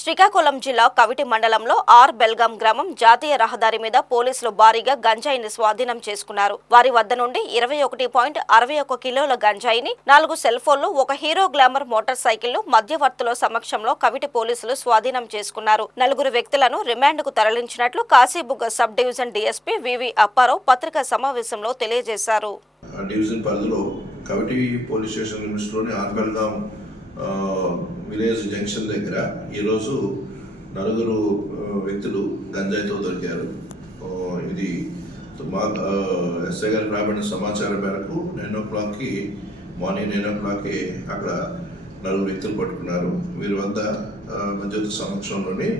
శ్రీకాకుళం జిల్లా కవిటి మండలంలో ఆర్ బెల్గాం గ్రామం జాతీయ రహదారి మీద పోలీసులు భారీగా గంజాయిని స్వాధీనం చేసుకున్నారు. వారి వద్ద నుండి 21.61 కిలోల గంజాయిని, 4 సెల్ ఫోన్లు, ఒక హీరో గ్లామర్ మోటార్ సైకిల్ మధ్యవర్తుల సమక్షంలో కవిటి పోలీసులు స్వాధీనం చేసుకున్నారు. 4 వ్యక్తులను రిమాండ్కు తరలించినట్లు Kasibugga sub division DSP V అప్పారావు పత్రికా సమావేశంలో తెలియజేశారు. డివిజన్ పరిధిలో కవిటి పోలీస్ స్టేషన్ లిమిట్స్లోని ఆర్ బెల్గాం విలేజ్ జంక్షన్ దగ్గర ఈరోజు 4 వ్యక్తులు గంజాయితో దొరికారు. ఇది మా ఎస్ఐ గారికి రాబడిన సమాచారం మేరకు 9 o'clockకి మార్నింగ్ 9 o'clockకి అక్కడ 4 వ్యక్తులు పట్టుకున్నారు. వీరి వద్ద మధ్యవర్తి సమక్షంలోని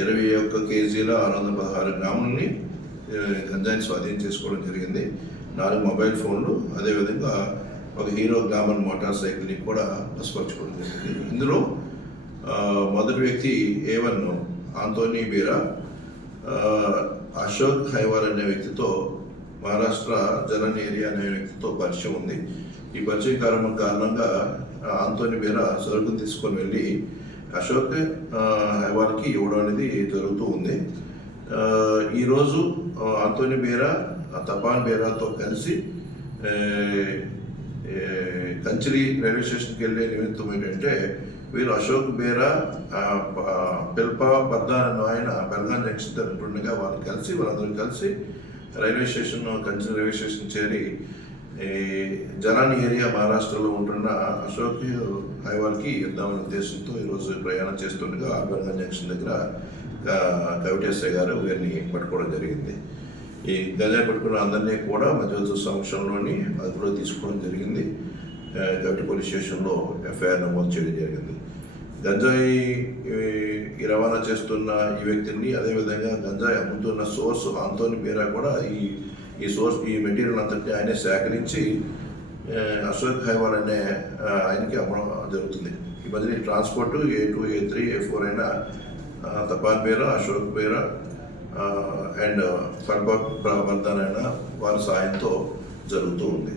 21 కేజీల 616 గ్రాములని గంజాయిని స్వాధీనం చేసుకోవడం జరిగింది. 4 మొబైల్ ఫోన్లు, అదేవిధంగా ఒక హీరో గ్లామర్ మోటార్ సైకిల్ని కూడా వశపరచుకోవడం జరిగింది. ఇందులో మొదటి వ్యక్తి A1 ఆంటోనీ బీరా అశోక్ హైవాల్ అనే వ్యక్తితో మహారాష్ట్ర జలన్ ఏరియా అనే వ్యక్తితో పరిచయం ఉంది. ఈ పరిచయ కారణంగా ఆంటోనీ బీరా సరుకును తీసుకొని వెళ్ళి అశోక్ హైవాల్కి ఇవ్వడం అనేది జరుగుతూ ఉంది. ఈరోజు ఆంటోనీ బీరా తపాన్ బీరాతో కలిసి కంచిలి రైల్వే స్టేషన్కి వెళ్ళే నిమిత్తం ఏంటంటే వీరు అశోక్ బేరా పిల్పా పర్దాన్ అన్న ఆయన బెల్గాం జంక్షన్ ఉంటుండగా వాళ్ళందరూ కలిసి railway station Kanchi railway station చేరి జలాని ఏరియా మహారాష్ట్రలో ఉంటున్న అశోక్ హైవాల్కి ఇద్దామనే ఉద్దేశంతో ఈరోజు ప్రయాణం చేస్తుండగా బెల్గాం జంక్షన్ దగ్గర కవిటి ఎస్ఐ గారు వీరిని పట్టుకోవడం జరిగింది. ఈ గంజాయి పట్టుకున్న అందరినీ కూడా మధ్యవర్తుల సమక్షంలోని అదుపులో తీసుకోవడం జరిగింది. కవిటి పోలీస్ స్టేషన్లో ఎఫ్ఐఆర్ నమోదు చేయడం జరిగింది. గంజాయి రవాణా చేస్తున్న ఈ వ్యక్తిని, అదేవిధంగా గంజాయి అమ్ముతున్న సోర్స్ ఆంటోనీ బీరా కూడా ఈ మెటీరియల్ అంతటి ఆయనే సేకరించి అశోక్ హైవాల్ అనే ఆయనకి అమ్మడం జరుగుతుంది. ఈ మధ్య ట్రాన్స్పోర్ట్ A2, A3, A4 అయిన తపాన్ బీరా, అశోక్ బీరా అండ్ ఫర్బర్ధన్ అయిన వారి సాయంతో జరుగుతూ ఉంది.